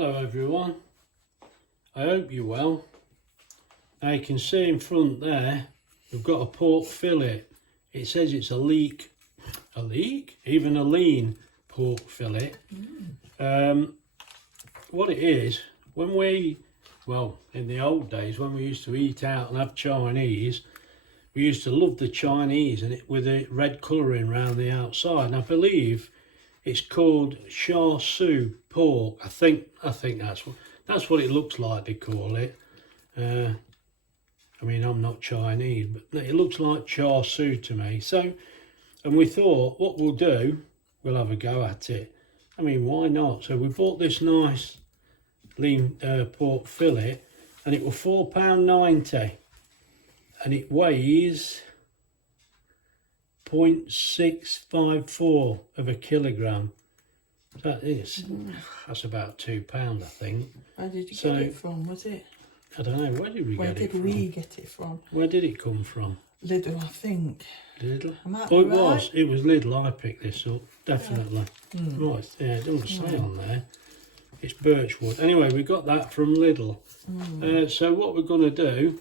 Hello everyone, I hope you're well. Now you can see in front there we've got a pork fillet. It says it's a lean pork fillet. What it is, when we, well, in the old days when we used to eat out and have Chinese, we used to love the Chinese and it with a red colouring around the outside, and I believe it's called Char Siu pork. I think that's what it looks like, they call it. I mean, I'm not Chinese, but it looks like Char Siu to me. So, and we thought, what we'll do, we'll have a go at it. I mean, why not? So we bought this nice lean pork fillet, and it was £4.90, and it weighs 0.654 of a kilogram. That's about £2, I think. Where did you get it from? Was it? I don't know. Where did we get it from? Where did we get it from? Where did it come from? Lidl, I think. Lidl? Oh, it was. It was Lidl. I picked this up, definitely. Yeah. Right, yeah, it doesn't say on there. It's birchwood. Anyway, we got that from Lidl. So what we're going to do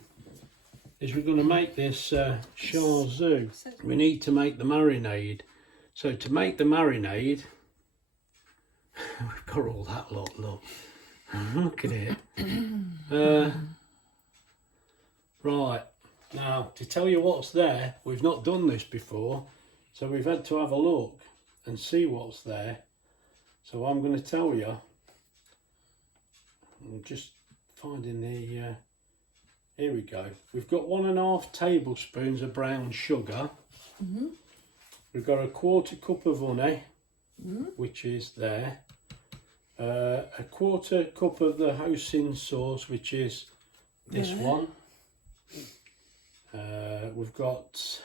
is we're going to make this Char Siu. We need to make the marinade. So to make the marinade, we've got all that lot, look. Look at it. Right, now to tell you what's there, we've not done this before, so we've had to have a look and see what's there. So I'm going to tell you, I'm just finding the, here we go. We've got 1.5 tablespoons of brown sugar. We've got a 1/4 cup of honey, which is there. A 1/4 cup of the hoisin sauce, which is this one. We've got,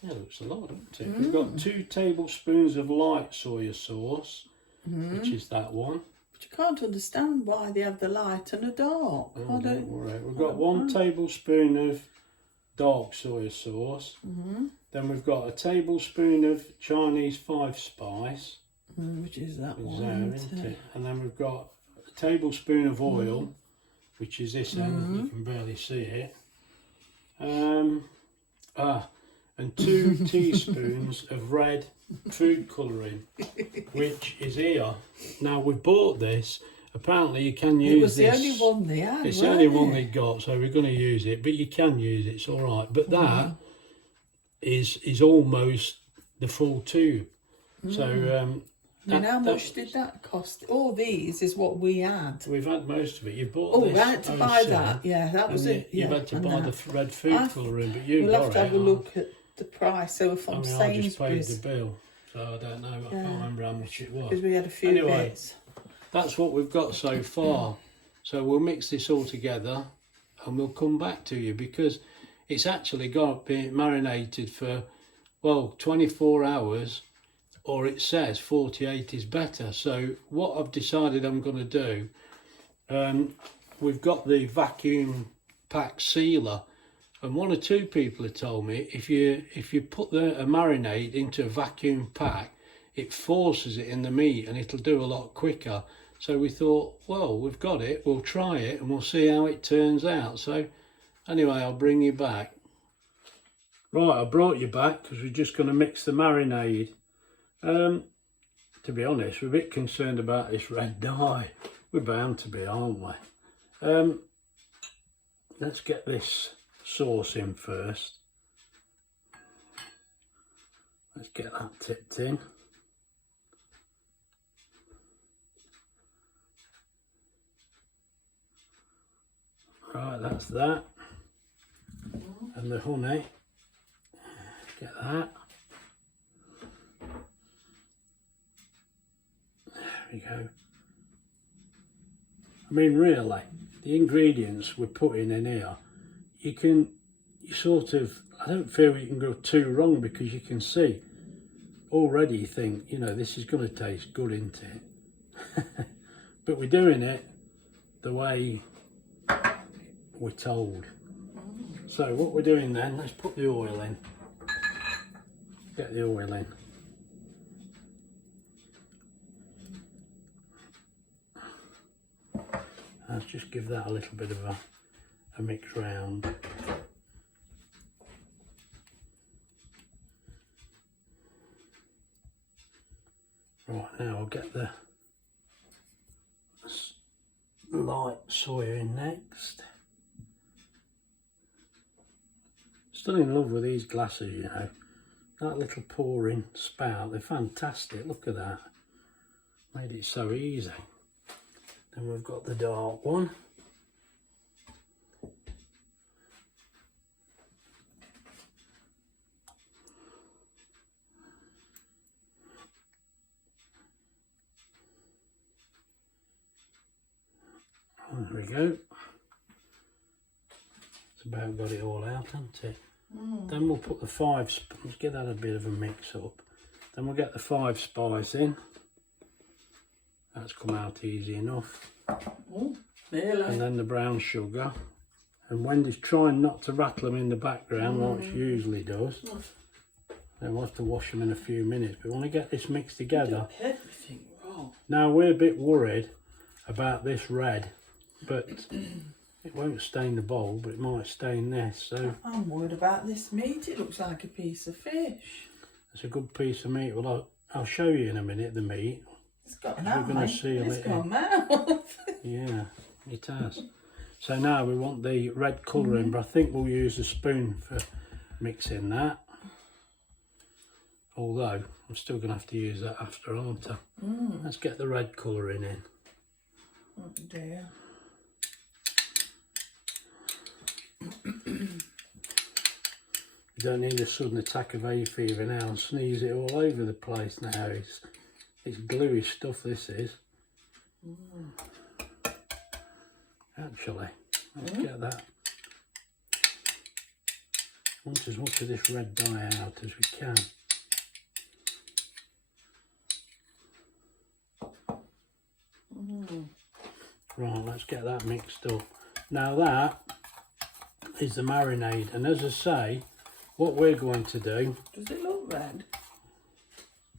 yeah, looks a lot, doesn't it? We've got 2 tablespoons of light soya sauce, which is that one. But you can't understand why they have the light and the dark. Oh, don't worry. We've got 1 tablespoon of dark soya sauce. Then we've got a tablespoon of Chinese 5-spice. Which is that one, isn't it? And then we've got a tablespoon of oil, which is this end. You can barely see it. And 2 teaspoons of red food colouring, which is here. Now we've bought this. Apparently you can use this. It was the only one they had. It's the only one they got, so we're going to use it. But you can use it. It's all right. But that is almost the full tube. So. And how much did that cost? All these is what we had. We've had most of it. You bought this. Oh, I had to buy that. Yeah, that was it. You've had to buy the red food colouring, but you got it. We'll have to have a look at the price. So from Sainsbury's. I just paid the bill, so I don't know. I can't remember how much it was. Because we had a few bits. That's what we've got so far. So we'll mix this all together, and we'll come back to you because it's actually got being marinated for 24 hours. Or it says 48 is better. So what I've decided I'm going to do, we've got the vacuum pack sealer, and 1 or 2 people have told me if you put a marinade into a vacuum pack, it forces it in the meat and it'll do a lot quicker. So we thought, well, we've got it, we'll try it and we'll see how it turns out. So anyway, I'll bring you back. Right, I brought you back because we're just going to mix the marinade. To be honest, we're a bit concerned about this red dye. We're bound to be, aren't we? Let's get this sauce in first. Let's get that tipped in. Right, that's that. And the honey. Get that. There we go. I mean, really, the ingredients we're putting in here, you sort of, I don't feel you can go too wrong because you can see already you think, you know, this is going to taste good, isn't it? But we're doing it the way we're told. So what we're doing then, let's put the oil in. Get the oil in. Let's just give that a little bit of a mix round. Right, now I'll get the light soya in next. Still in love with these glasses, you know. That little pouring spout, they're fantastic. Look at that. Made it so easy. Then we've got the dark one. There we go. It's about got it all out, hasn't it? Then we'll put the 5, let's get that a bit of a mix up. Then we'll get the 5 spice in. That's come out easy enough. And then the brown sugar. And Wendy's trying not to rattle them in the background like she usually does. Then we'll have to wash them in a few minutes. But we want to get this mixed together. Everything wrong. Now we're a bit worried about this red, but it won't stain the bowl, but it might stain this. So I'm worried about this meat. It looks like a piece of fish. it's a good piece of meat. Well, I'll show you in a minute the meat. It's got an We're going to seal it's it got in. mouth. Yeah, it has. So now we want the red colouring, but I think we'll use a spoon for mixing that. Although I'm still going to have to use that after, aren't I? Let's get the red colouring in. Oh dear. You don't need a sudden attack of hay fever now and sneeze it all over the place now. It's gluey stuff, this is. Actually, let's get that. I want as much of this red dye out as we can. Right, let's get that mixed up. Now that is the marinade, and as I say, what we're going to do... Does it look red?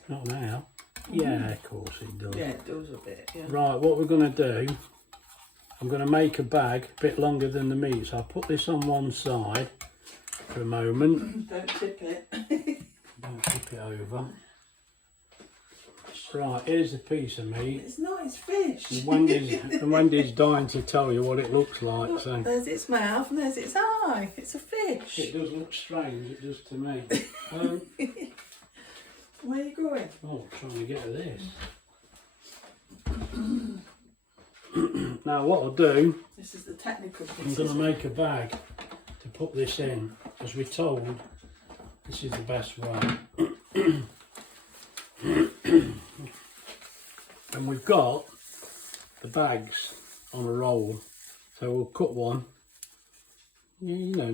Not now. Yeah, of course it does. Yeah, it does a bit, yeah. Right, what we're going to do, I'm going to make a bag a bit longer than the meat. So I'll put this on one side for a moment. Don't tip it. Don't tip it over. Right, here's a piece of meat. It's not, it's fish. And Wendy's dying to tell you what it looks like. Look, So there's its mouth and there's its eye. It's a fish. it does look strange, it does to me. Where are you going? Oh, trying to get at this. Now what I'll do, This is the technical I'm piece. going to make a bag to put this in. As we're told, this is the best way. And we've got the bags on a roll, so we'll cut one. You know,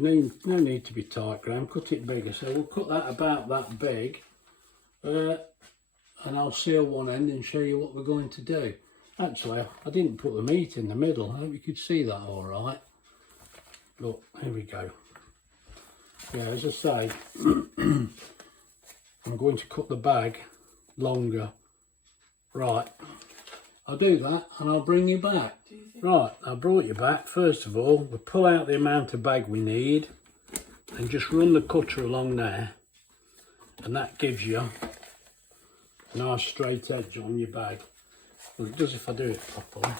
no need to be tight, Graham. Cut it bigger. So we'll cut that about that big, and I'll seal one end and show you what we're going to do. Actually, I didn't put the meat in the middle. I hope you could see that all right. Look, here we go. Yeah, as I say, I'm going to cut the bag longer. Right, I'll do that and I'll bring you back. Right, I brought you back. First of all, we'll pull out the amount of bag we need and just run the cutter along there, and that gives you a nice straight edge on your bag. Well, it does if I do it properly.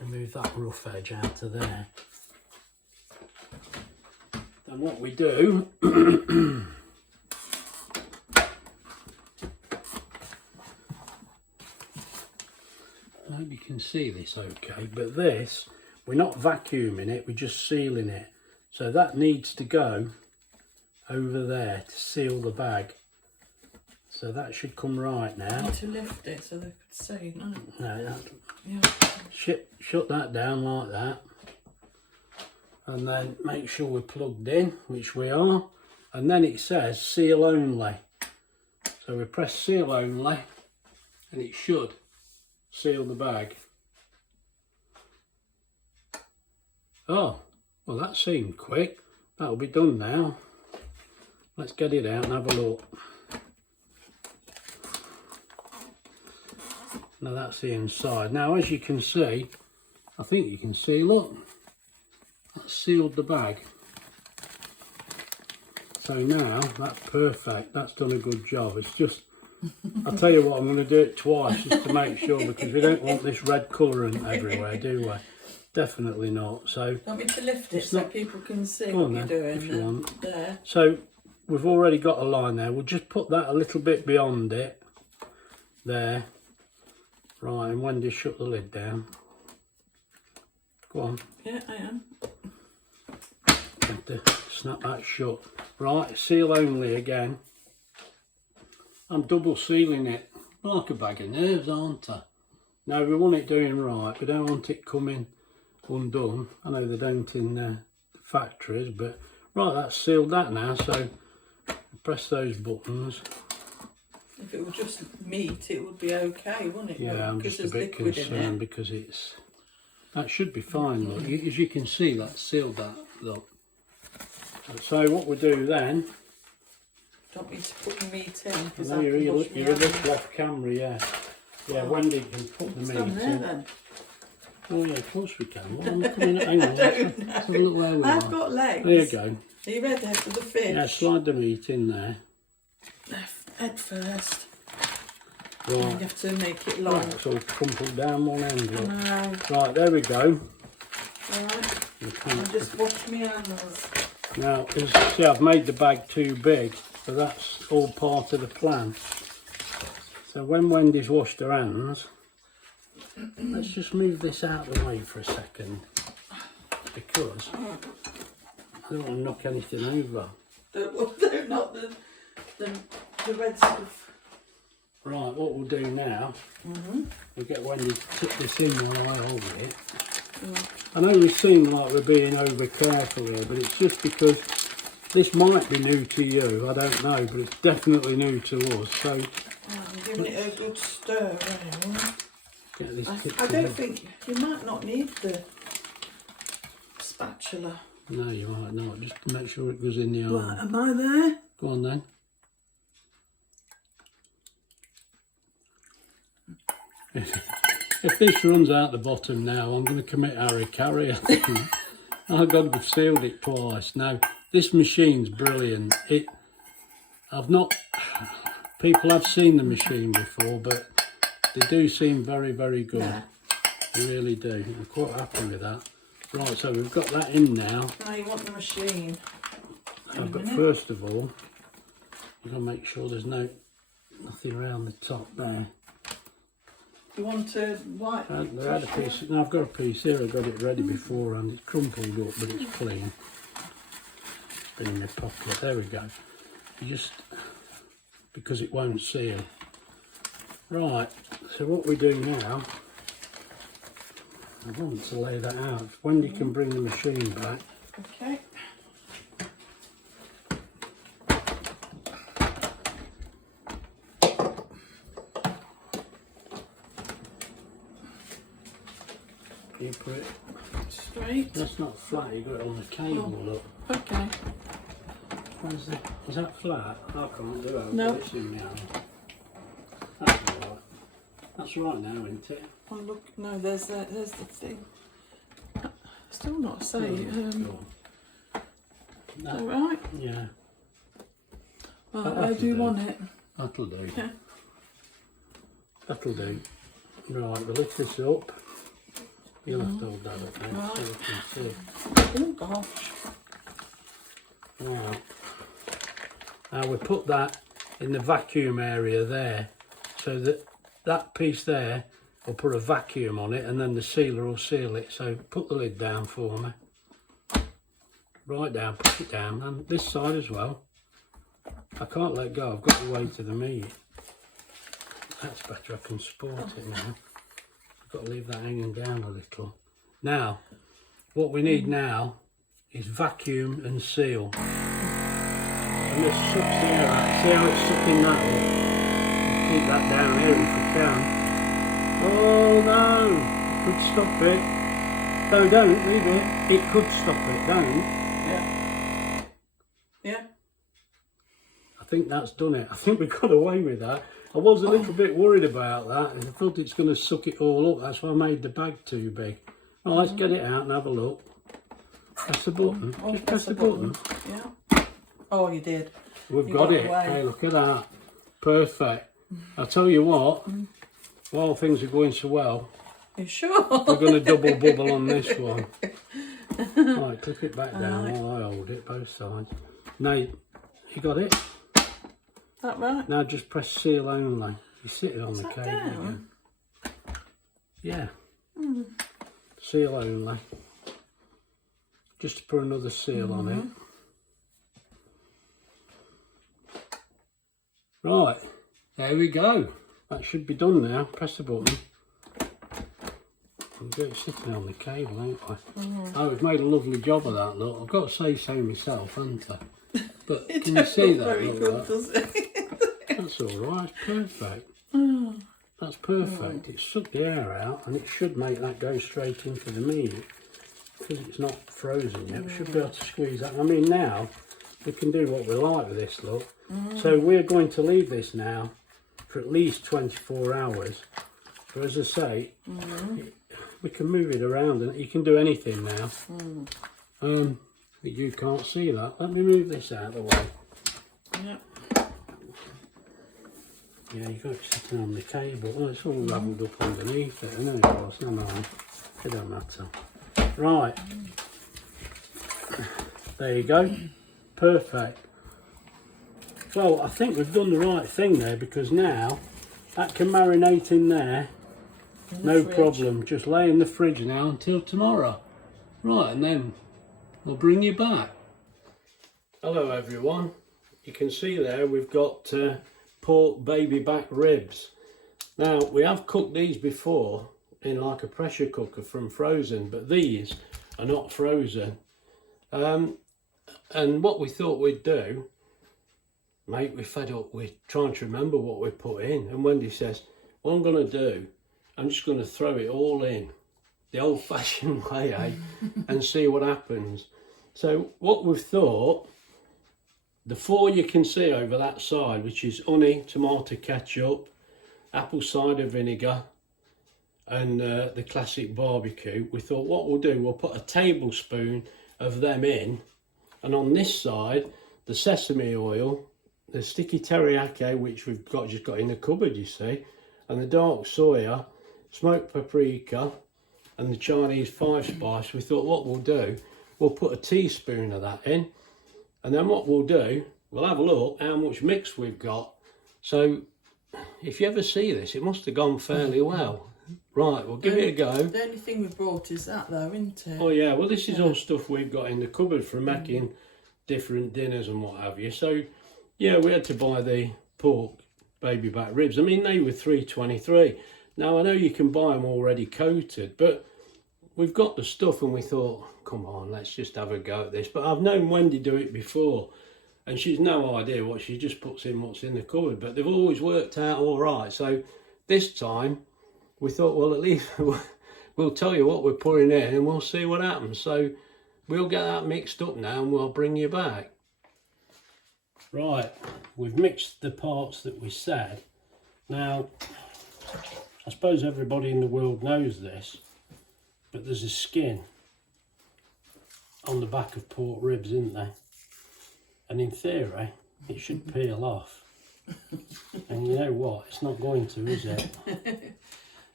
Remove that rough edge out of there. Then what we do I hope you can see this okay, but this, we're not vacuuming it, we're just sealing it. So that needs to go over there to seal the bag. So that should come right now. Need to lift it so they could see. No. No, Yeah. shut that down like that. And then make sure we're plugged in, which we are. And then it says seal only. So we press seal only and it should seal the bag. Oh, well that seemed quick. That'll be done now. Let's get it out and have a look. Now that's the inside. Now as you can see, I think you can see, look, that's sealed the bag. So now that's perfect, that's done a good job. It's just, I'll tell you what, I'm going to do it twice just to make sure, because we don't want this red colourant everywhere, do we? Definitely not. So want me to lift it so people can see what you're doing if you want. there? So we've already got a line there. We'll just put that a little bit beyond it. There. Right, and Wendy, shut the lid down. Go on. Yeah, I am. Have to snap that shut. Right, seal only again. I'm double sealing it. Like a bag of nerves, aren't I? Now we want it doing right. We don't want it coming undone. I know they don't in the factories, but right, that's sealed that now. So press those buttons. If it were just meat, it would be okay, wouldn't it? Yeah, I'm just a bit concerned because it's, that should be fine. Look, as you can see, that's sealed that. Look. So what we do then? Don't need to put the meat in because No, you're a little off camera, yeah. Yeah, Wendy can put the meat in. Then. Oh yeah, of course we can. Well, I'm coming, hang on, let's have a look where we are. I've got legs. There you go. Are you ready for the fish? Yeah, slide the meat in there. Head first. Right. You have to make it long. Right, so we'll crumple down one end. Look. No. Right, there we go. Right. I'll just wash my hands. Now, as you see, I've made the bag too big, so that's all part of the plan. So when Wendy's washed her hands, let's just move this out of the way for a second, because I don't want to knock anything over. Don't knock the red stuff. Right, what we'll do now, we'll get Wendy to tip this in while I hold it. I know we seem like we're being over careful here, but it's just because this might be new to you, I don't know, but it's definitely new to us. So I'm giving it a good stir around. Get this I don't think, you might not need the spatula. No, you might not, just to make sure it goes in the arm. Right, am I there? Go on then. If this runs out the bottom now, I'm going to commit harry-carry, I think. I've got to have sealed it twice. Now, this machine's brilliant. People have seen the machine before, but they do seem very, very good. Yeah. They really do. I'm quite happy with that. Right, so we've got that in now. Now you want the machine. But first of all, you've got to make sure there's nothing around the top there. You want to wipe? I had a piece. No, I've got a piece here. I got it ready beforehand. It's crumpled up, but it's clean. It's been in my pocket. There we go. You just, because it won't seal. Right. So what we do now, I want to lay that out. Wendy can bring the machine back. Okay. You put it straight. That's not flat. You got it on the cable. Look. Okay. Is that flat? I can't do it. No. It's in my hand. That's all right. That's right now, isn't it? Oh look, no, there's the thing. Still not say. All right. Yeah. Right, where do you want it? That'll do. Yeah. That'll do. Right, we'll lift this up. You'll have to hold that up now Right. so we can see. Oh gosh. Right. Now we put that in the vacuum area there, so that piece there will put a vacuum on it, and then the sealer will seal it. So put the lid down for me. Right down, put it down, and this side as well. I can't let go, I've got the weight of the meat. That's better, I can support it now. I've got to leave that hanging down a little. Now, what we need now is vacuum and seal. And this sucks the air out. See how it's sucking that up? Keep that down here if we can. Oh no! It could stop it. No, don't leave it. It could stop it, don't. Yeah. Yeah. I think that's done it. I think we got away with that. I was a little bit worried about that. I thought it's going to suck it all up. That's why I made the bag too big. Right, let's get it out and have a look. Press the button. Oh, Just press the button. Yeah. Oh, you did. We've You got got it. away. Hey, look at that. Perfect. I'll tell you what, while things are going so well, You sure? we're going to double bubble on this one. Right, click it back down while I hold it, both sides. Nate, you got it? That right? Now just press seal only. You sit it on the that cable down? again. Yeah. Seal only. Just to put another seal on it. Right, there we go. That should be done now. Press the button. We've got it sitting on the cable, ain't we? Oh, we've made a lovely job of that, look. I've got to say so myself, haven't I? But It can you see don't look that? very Look, good, that? does it? That's all right. It's perfect. That's perfect. It sucked the air out, and it should make that go straight into the meat because it's not frozen yet. We should be able to squeeze that. I mean, now we can do what we like with this. Look. So we're going to leave this now for at least 24 hours. So as I say, we can move it around, and you can do anything now. You can't see that. Let me move this out of the way. Yeah. Yeah, you've got it sitting on the cable. Oh, it's all ravelled up underneath it, isn't it? Well, it's not nice. It don't matter. Right. There you go. Perfect. Well, I think we've done the right thing there, because now that can marinate in there. No problem. Just lay in the fridge now until tomorrow. Right, and then I'll bring you back. Hello everyone. You can see there we've got pork baby back ribs. Now we have cooked these before in like a pressure cooker from frozen, but these are not frozen. And what we thought we'd do, mate, we're fed up. We're trying to remember what we put in, and Wendy says, what I'm going to do, I'm just going to throw it all in the old-fashioned way, eh? And see what happens. So what we've thought, the four you can see over that side, which is honey, tomato ketchup, apple cider vinegar, and the classic barbecue, we thought what we'll do, we'll put a tablespoon of them in, and on this side, the sesame oil, the sticky teriyaki, which we've just got in the cupboard, you see, and the dark soya, smoked paprika, and the Chinese 5-spice. We thought what we'll do, we'll put a teaspoon of that in, and then what we'll do, we'll have a look how much mix we've got. So if you ever see this, it must have gone fairly well. Right, we'll give it a go. The only thing we brought is that though, isn't it? Oh yeah, well this is all stuff we've got in the cupboard for making different dinners and what have you. So yeah, we had to buy the pork baby back ribs. I mean, they were $3.23. Now I know you can buy them already coated, but we've got the stuff and we thought, come on, let's just have a go at this. But I've known Wendy do it before, and she's no idea what she just puts in what's in the cupboard, but they've always worked out all right. So this time we thought, well, at least we'll tell you what we're putting in and we'll see what happens. So we'll get that mixed up now and we'll bring you back. Right, we've mixed the parts that we said. Now, I suppose everybody in the world knows this, but there's a skin on the back of pork ribs, isn't there? And in theory, it should peel off. And you know what? It's not going to, is it?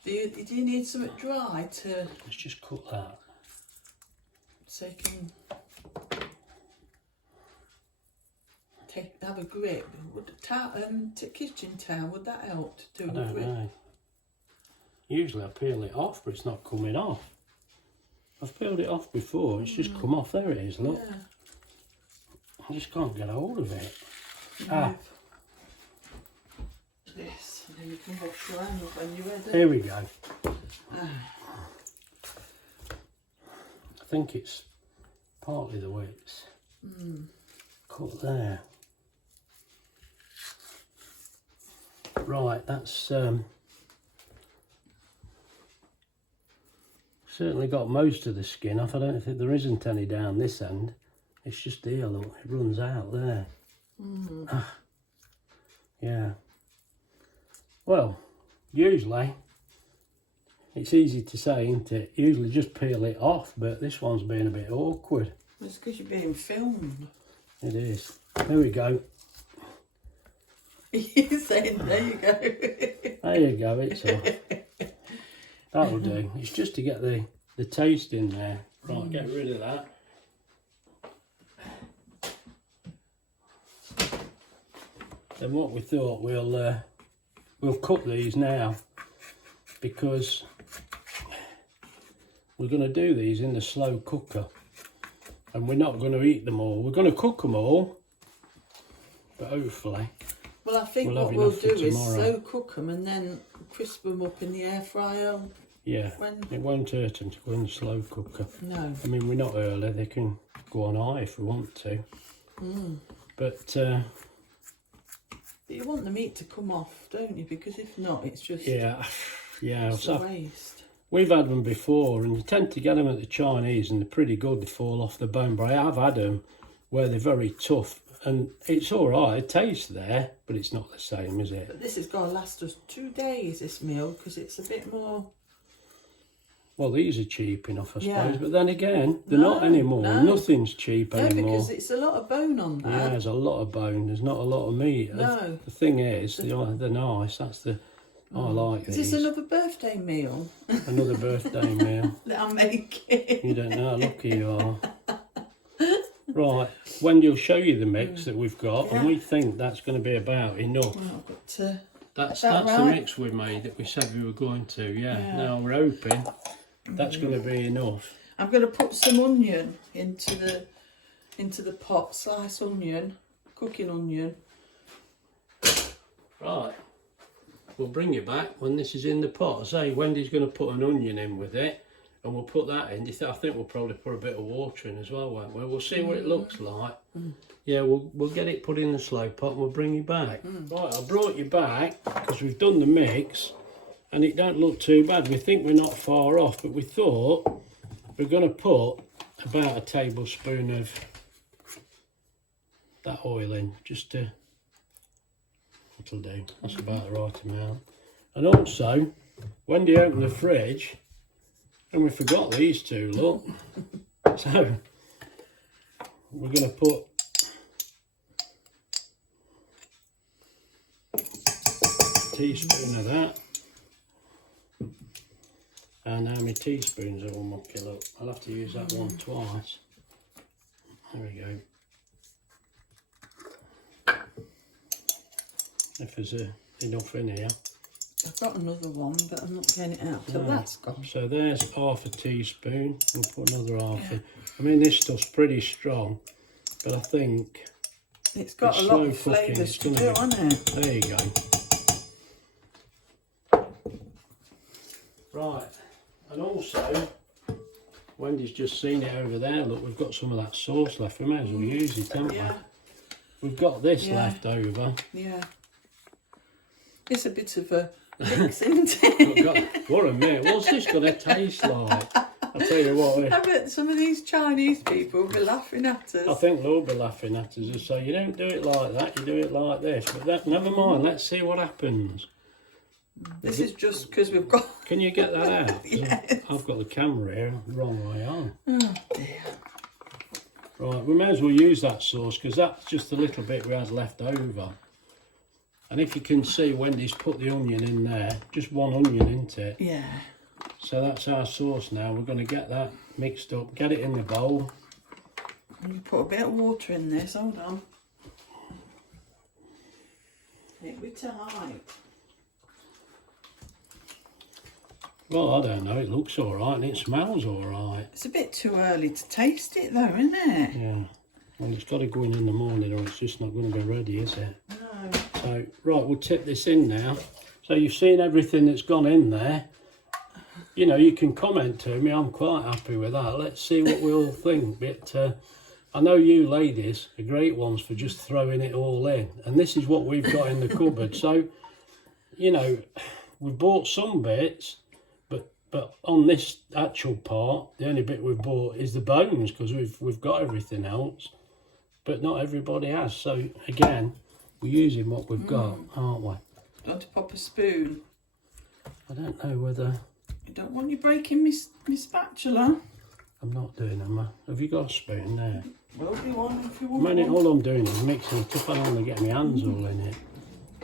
Do you need something dry to... Let's just cut that. So you can have a grip. Would kitchen towel, would that help to do I a don't grip? know. Usually I peel it off, but it's not coming off. I've peeled it off before, it's just come off. There it is, look. Yeah. I just can't get hold of it. This, and then you can wash your hands when you're ready. Here we go. I think it's partly the way it's cut there. Right, that's certainly got most of the skin off. I don't think there isn't any down this end. It's just here, look, it runs out there. Yeah. well, usually, it's easy to say, isn't it? Usually just peel it off, but this one's been a bit awkward. It's because you're being filmed. It is. There we go. You're saying, there you go. There you go, it's off. That'll do. It's just to get the taste in there. Right, get rid of that. Then what we thought, we'll cook these now, because we're going to do these in the slow cooker, and we're not going to eat them all. We're going to cook them all, but hopefully. Well, I think what we'll do is slow cook them and then crisp them up in the air fryer. Yeah, it won't hurt them to go in the slow cooker. No. I mean, we're not early, they can go on high if we want to. But you want the meat to come off, don't you? Because if not, it's just it's a waste. We've had them before, and you tend to get them at the Chinese, and they're pretty good. They fall off the bone, but I have had them where they're very tough, and it's all right. It tastes there, but it's not the same, is it? But this has got to last us 2 days, this meal, because it's a bit more. Well, these are cheap enough, I suppose, Yeah. but then again, they're not anymore. No. Nothing's cheap No, anymore. because it's a lot of bone on that. Yeah, there's a lot of bone. There's not a lot of meat. No. The thing is, they're nice. That's the. I like Is these. this another birthday meal Another birthday meal. that I'm making? You don't know. Lucky you are. Right, Wendy will show you the mix that we've got, and we think that's going to be about enough. Well, I've got to. That's right? the mix we made that we said we were going to. Yeah. Now we're hoping that's going to be enough. I'm going to put some onion into the pot. Slice onion, cooking onion. Right. We'll bring you back when this is in the pot. I say Wendy's going to put an onion in with it, and we'll put that in. I think we'll probably put a bit of water in as well, won't we? We'll see what it looks like. Yeah, we'll get it put in the slow pot and we'll bring you back. Right, I brought you back because we've done the mix, and it don't look too bad. We think we're not far off, but we thought we're going to put about a tablespoon of that oil in, just to. It'll do. That's about the right amount. And also, Wendy opened the fridge, and we forgot these two. Look, so we're going to put a teaspoon of that. And how many teaspoons I will muck it up? I'll have to use that one twice. There we go. If there's enough in here. I've got another one, but I'm not getting it out. So that's gone. So there's half a teaspoon. We'll put another half in. I mean, this stuff's pretty strong, but I think it's got a lot of flavours to do, hasn't it? There you go. Right, and also, Wendy's just seen it over there. Look, we've got some of that sauce left. We may as well use it, haven't we? We've got this left over. Yeah. It's a bit of a mix, isn't it? What a minute. What's this going to taste like? I'll tell you what. I bet some of these Chinese people will be laughing at us. I think they'll be laughing at us and say, you don't do it like that, you do it like this. But that, never mind, let's see what happens. This is just because we've got... Can you get that out? Yes. I've got the camera here the wrong way on. Oh dear. Right, we may as well use that sauce because that's just a little bit we had left over. And if you can see, Wendy's put the onion in there, just one onion, isn't it? Yeah. So that's our sauce now. We're going to get that mixed up, get it in the bowl. And you put a bit of water in this, hold on. It'll be tight. Well, I don't know, it looks all right and it smells all right. It's a bit too early to taste it though, isn't it? Yeah. Well, it's got to go in the morning or it's just not going to be ready, is it? No. So, right, we'll tip this in now. So you've seen everything that's gone in there. You know, you can comment to me. I'm quite happy with that. Let's see what we all think. But I know you ladies are great ones for just throwing it all in. And this is what we've got in the cupboard. So, you know, we bought some bits, but on this actual part, the only bit we've bought is the bones because we've got everything else. But not everybody has. So, again, we're using what we've got, aren't we? Want to pop a spoon? I don't know whether... I don't want you breaking my spatula. I'm not doing them. Have you got a spoon there? Will be one if you want one. All I'm doing is mixing it up. I don't want to get my hands all in it.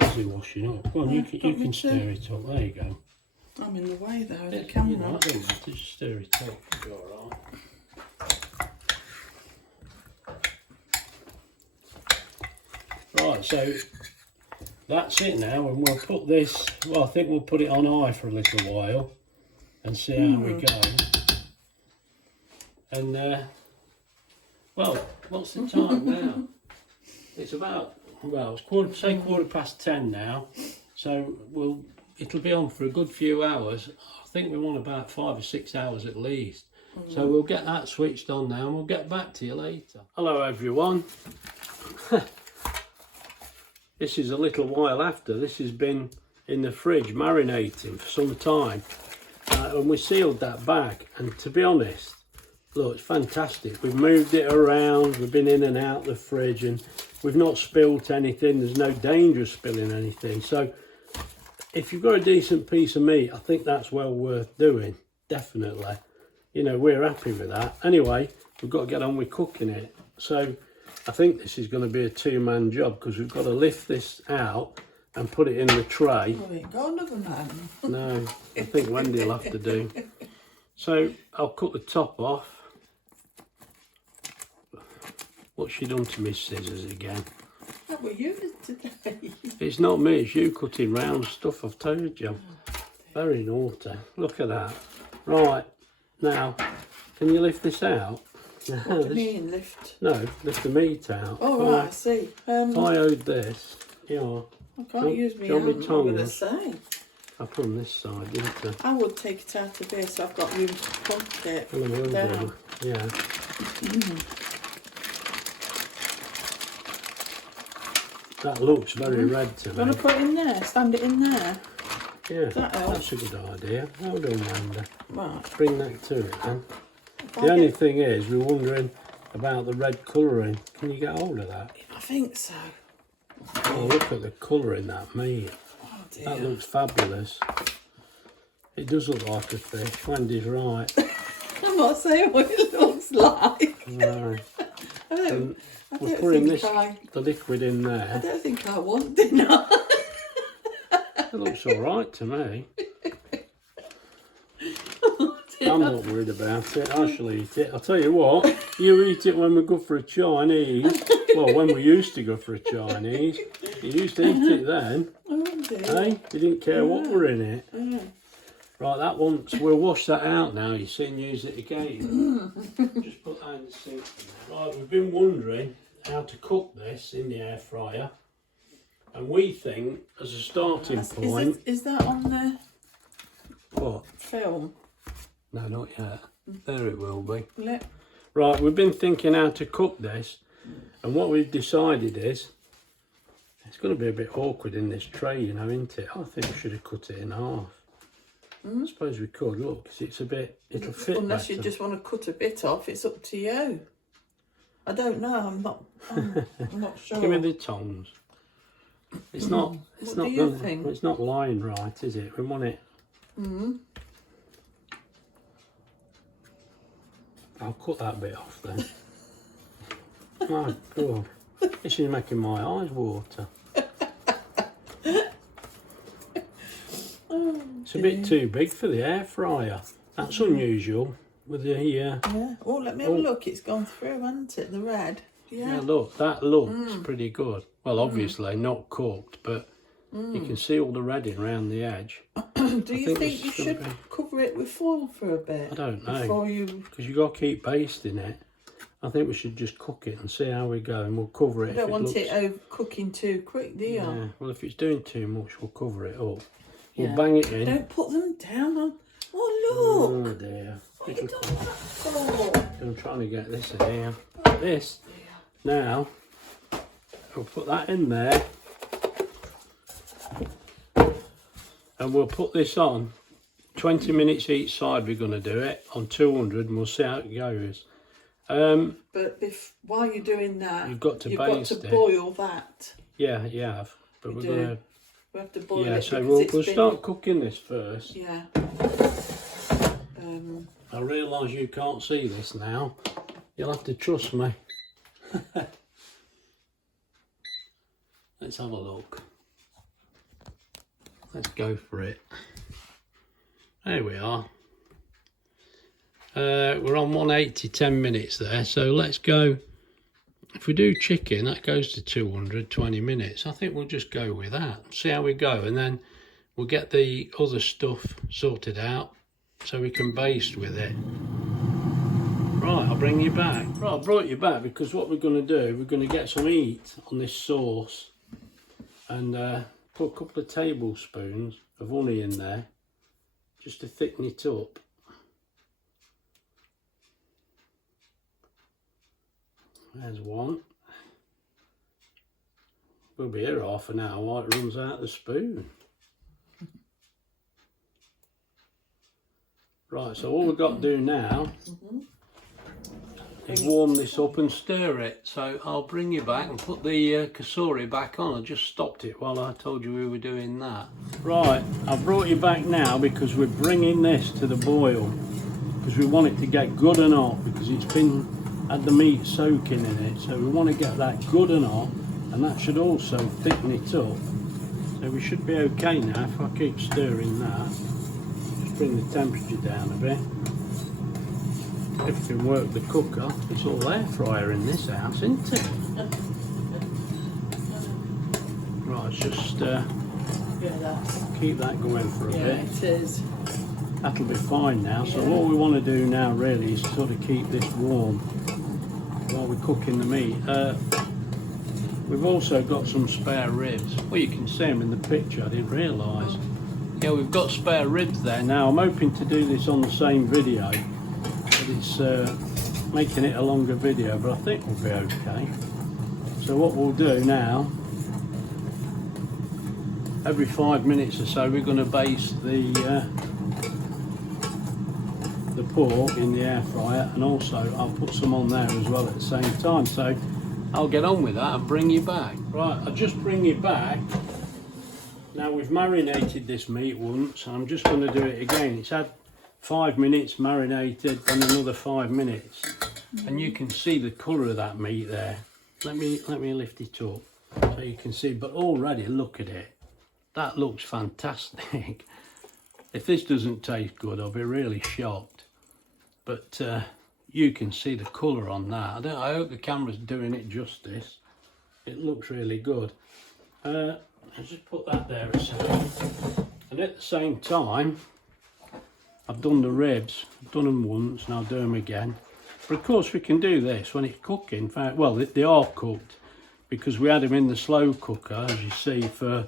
Is it washing up? Go on, you can stir it up. There you go. I'm in the way there of the camera. You know, I don't have to just stir it up. It's all right. Right, so that's it now, and we'll put this. Well, I think we'll put it on high for a little while and see how we go. And well, what's the time now? It's about, well, it's quarter past 10 now. So it'll be on for a good few hours. I think we want about 5 or 6 hours at least. So we'll get that switched on now and we'll get back to you later. Hello everyone. This is a little while after. This has been in the fridge marinating for some time. And we sealed that bag, and to be honest, look, it's fantastic. We've moved it around, we've been in and out the fridge, and we've not spilt anything. There's no danger of spilling anything. So if you've got a decent piece of meat, I think that's well worth doing, definitely. You know, we're happy with that. Anyway, we've got to get on with cooking it. So I think this is going to be a two-man job, because we've got to lift this out and put it in the tray. Oh, we ain't got another man. No, I think Wendy will have to do. So I'll cut the top off. What's she done to me scissors again? That were you today. It's not me, it's you cutting round stuff, I've told you. Very naughty. Look at that. Right, now, can you lift this out? What do you mean, lift? No, lift the meat out. Oh, right, I see. If I owed this, you know. I can't use my hand, I'm going to say. I put on this side, didn't I? I would take it out of here so I've got room to put it Well, I will down. do. Yeah. That looks very red to me. Do you want to put it in there? Stand it in there? Yeah, that help? that's a good idea. Hold on, Wendy. Right. Bring that to it then. The only thing is, we're wondering about the red colouring. Can you get hold of that? I think so. Oh, look at the colour in that meat. Oh dear. That looks fabulous. It does look like a fish. Wendy's right. I'm not saying what it looks like. No. We're I putting don't think the liquid in I there. don't think I want dinner. It looks all right to me. I'm not worried about it. I shall eat it. I'll tell you what, you eat it when we go for a Chinese. Well, when we used to go for a Chinese. You used to eat it then. Oh dear. Hey, you didn't care what were in it. Right, that one, we'll wash that out now, you see, and use it again. Just put that in the sink. Right, we've been wondering how to cook this in the air fryer. And we think, as a starting point... Is that on the What? film? No, not yet. There it will be. Yeah. Right, we've been thinking how to cook this, and what we've decided is, it's going to be a bit awkward in this tray, you know, isn't it? I think we should have cut it in half. I suppose we could, look, 'cause it's a bit, it'll fit Unless better. you just want to cut a bit off, it's up to you. I don't know, I'm not sure. Give me the tongs. It's not, What do you think? It's not lying right, is it? We want it. I'll cut that bit off then. My God, this is making my eyes water. It's a bit too big for the air fryer. That's unusual with the Yeah. Oh, let me have a look. It's gone through, hasn't it? The red. Yeah, look, that looks pretty good. Well, obviously not cooked, but you can see all the redding around the edge. Do you think you should cover it with foil for a bit? I don't know. Before you... Because you've got to keep basting it. I think we should just cook it and see how we go, and we'll cover it. You don't want it over cooking too quick, do you? Yeah, well, if it's doing too much, we'll cover it up. We'll bang it in. Don't put them down on... Oh, look! Oh, dear. What have you done that for? I'm trying to get this in here. Like this. Now, we'll put that in there. And we'll put this on 20 minutes each side. We're going to do it on 200 and we'll see how it goes. But while you're doing that, you've got to baste it. boil that. Yeah, you have. But we're going to We have to boil Yeah, it. so because we'll start cooking this first. Yeah. I realise you can't see this now. You'll have to trust me. Let's have a look. Let's go for it. There we are. We're on 180, 10 minutes there. So let's go. If we do chicken, that goes to 220 minutes. I think we'll just go with that. See how we go. And then we'll get the other stuff sorted out so we can baste with it. Right, I'll bring you back. Right, I brought you back because what we're going to do, we're going to get some heat on this sauce and put a couple of tablespoons of honey in there just to thicken it up. There's one. We'll be here half an hour while it runs out the spoon. Right, so all we've got to do now is warm this up and stir it. So I'll bring you back and put the kasuri back on. I just stopped it while I told you we were doing that. Right, I've brought you back now because we're bringing this to the boil because we want it to get good and hot because it's been had the meat soaking in it. So we want to get that good and hot, and that should also thicken it up. So we should be okay now if I keep stirring that. Just bring the temperature down a bit. If you can work the cooker, it's all air fryer in this house, isn't it? Right, just keep that going for a bit. Yeah, it is. That'll be fine now. So what we want to do now really is sort of keep this warm while we're cooking the meat. We've also got some spare ribs. Well, you can see them in the picture, I didn't realise. Yeah, we've got spare ribs there. Now, I'm hoping to do this on the same video, but it's making it a longer video, but I think we'll be okay. So what we'll do now, every 5 minutes or so, we're going to baste the pork in the air fryer, and also I'll put some on there as well at the same time. So I'll get on with that and bring you back. Right, I'll just bring you back. Now we've marinated this meat once, and I'm just going to do it again. It's had 5 minutes marinated and another 5 minutes, and you can see the colour of that meat there. Let me lift it up so you can see. But already look at it. That looks fantastic. If this doesn't taste good, I'll be really shocked. But you can see the colour on that. I hope the camera's doing it justice. It looks really good. I'll just put that there a second. And at the same time, I've done the ribs. I've done them once and I'll do them again. But of course we can do this when it's cooking. In fact, well, they are cooked because we had them in the slow cooker, as you see, for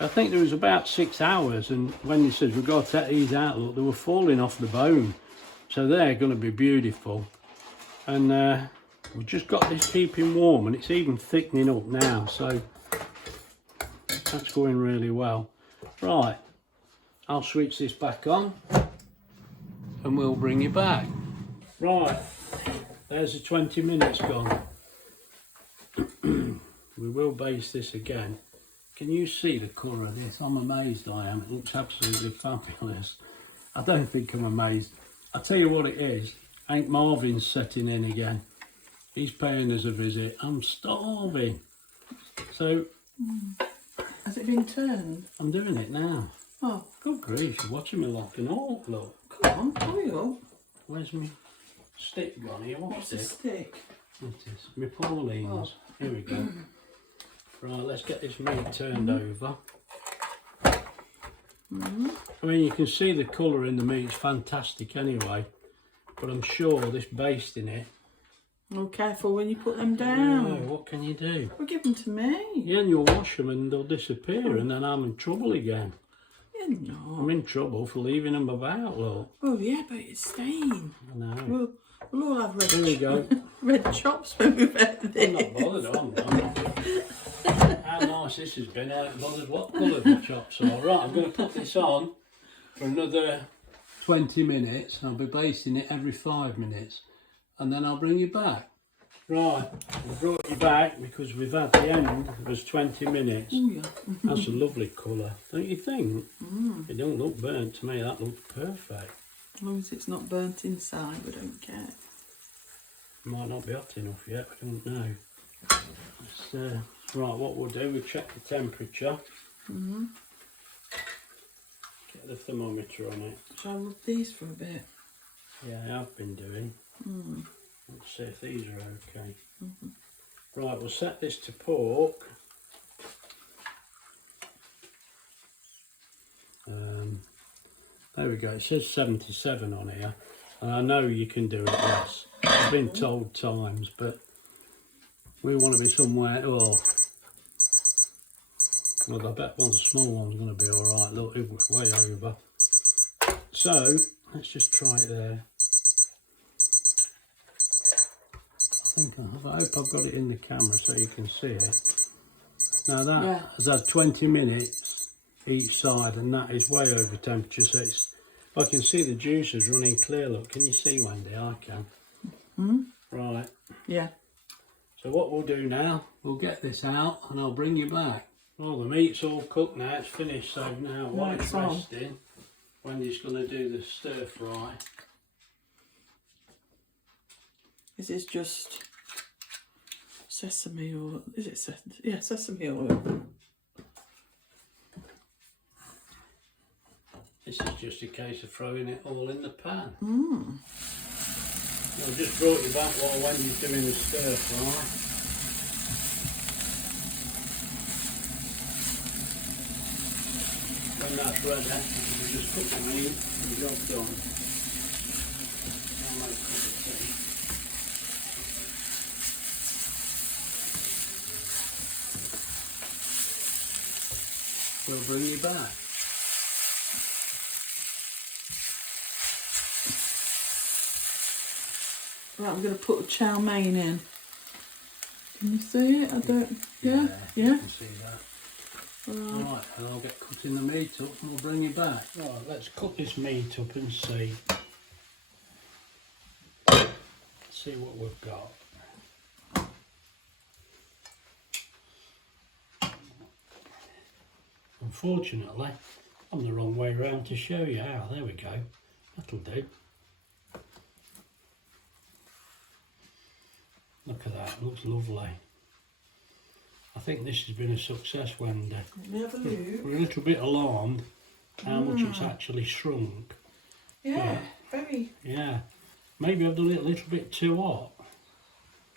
I think there was about 6 hours. And Wendy says we've got to take these out. Look, they were falling off the bone. So they're going to be beautiful. And we've just got this keeping warm, and it's even thickening up now. So that's going really well. Right, I'll switch this back on and we'll bring you back. Right, there's the 20 minutes gone. We will baste this again. Can you see the colour of this? I'm amazed, I am. It looks absolutely fabulous. I don't think I'm amazed. I'll tell you what it is. Ain't Marvin's setting in again. He's paying us a visit. I'm starving. So... Has it been turned? I'm doing it now. Oh. Good grief, you're watching me like an orc, look. Come on, hurry up. Where's my stick gone here? What's a it? stick? It is. My Pauline's. Oh. Here we go. Right, let's get this meat turned over. I mean, you can see the colour in the meat. It's fantastic anyway. But I'm sure this basting it... Oh, careful when you put them down. No, what can you do? Well, give them to me. Yeah, and you'll wash them and they'll disappear, and then I'm in trouble again. You're not. I'm in trouble for leaving them about, look. Oh, yeah, but it's staying. I know. We'll all have red, There we go. red chops when we've had this. I'm not bothered, I'm not. How nice this has been. I ain't bothered what colour the chops are. Right, I'm going to put this on for another 20 minutes. I'll be basting it every 5 minutes. And then I'll bring you back. Right, we brought you back because we've had the end. It was 20 minutes. Oh yeah. That's a lovely colour, don't you think? It don't look burnt to me. That looks perfect. As long as it's not burnt inside, we don't care. Might not be hot enough yet. I don't know. Right, what we'll do, we'll check the temperature. Get the thermometer on it. Shall I rub these for a bit? Yeah, I have been doing. Let's see if these are okay. Right, we'll set this to pork. There we go. It says 77 on here, and I know you can do it less. I've been told times, but we want to be somewhere. Oh, well, I bet one of the small one's going to be all right. Look, it was way over. So let's just try it there. I hope I've got it in the camera so you can see it. Now that has had 20 minutes each side, and that is way over temperature. So it's, I can see the juices running clear. Look, can you see, Wendy? I can. Right. Yeah. So what we'll do now, we'll get this out and I'll bring you back. Well, the meat's all cooked now. It's finished. So now while it's resting, Wendy's going to do the stir fry. This is just sesame oil. Is it sesame? Yeah, sesame oil. This is just a case of throwing it all in the pan. I just brought you back while Wendy's doing the stir fry. When that's ready, you just put the meat and the job's done. I'll make a cup of tea. We'll bring you back. Right, I'm going to put a chow-mien in. Can you see it? I don't... Yeah? You can see that. Right, and I'll get cutting the meat up and we'll bring you back. Right, let's cut this meat up and see. See what we've got. Unfortunately, I'm the wrong way around to show you how. There we go. That'll do. Look at that, it looks lovely. I think this has been a success, Wendy. Let me have a look. We're a little bit alarmed how much it's actually shrunk. Yeah, very. Yeah, maybe I've done it a little bit too hot.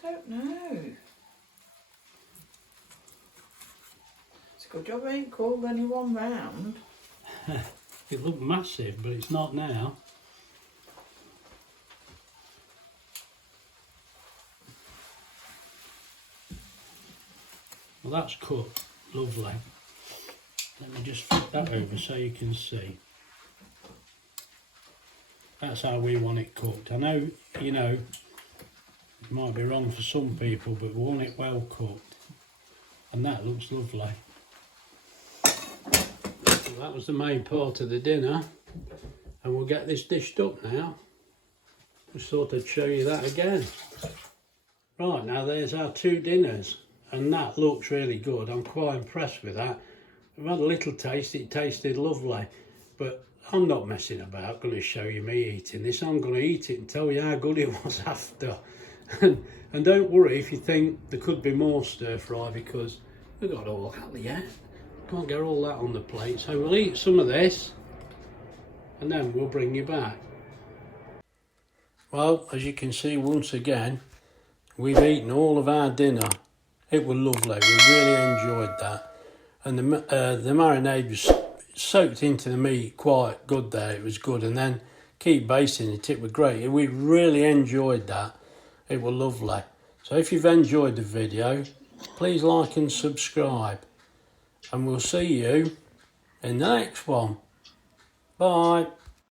Don't know. It's a good job I ain't called anyone round. It looked massive, but it's not now. Well, that's cut, lovely. Let me just flip that over so you can see. That's how we want it cooked. I know, you know, it might be wrong for some people, but we want it well cooked. And that looks lovely. So that was the main part of the dinner. And we'll get this dished up now. Just thought I'd show you that again. Right, now there's our two dinners. And that looks really good. I'm quite impressed with that. I've had a little taste. It tasted lovely. But I'm not messing about. Going to show you me eating this. I'm going to eat it and tell you how good it was after. And don't worry if you think there could be more stir fry, because we've got all that yet. Can't get all that on the plate. So we'll eat some of this and then we'll bring you back. Well, as you can see, once again, we've eaten all of our dinner. It was lovely. We really enjoyed that. And the marinade was soaked into the meat quite good there. It was good. And then keep basting it. It was great. We really enjoyed that. It was lovely. So if you've enjoyed the video, please like and subscribe. And we'll see you in the next one. Bye.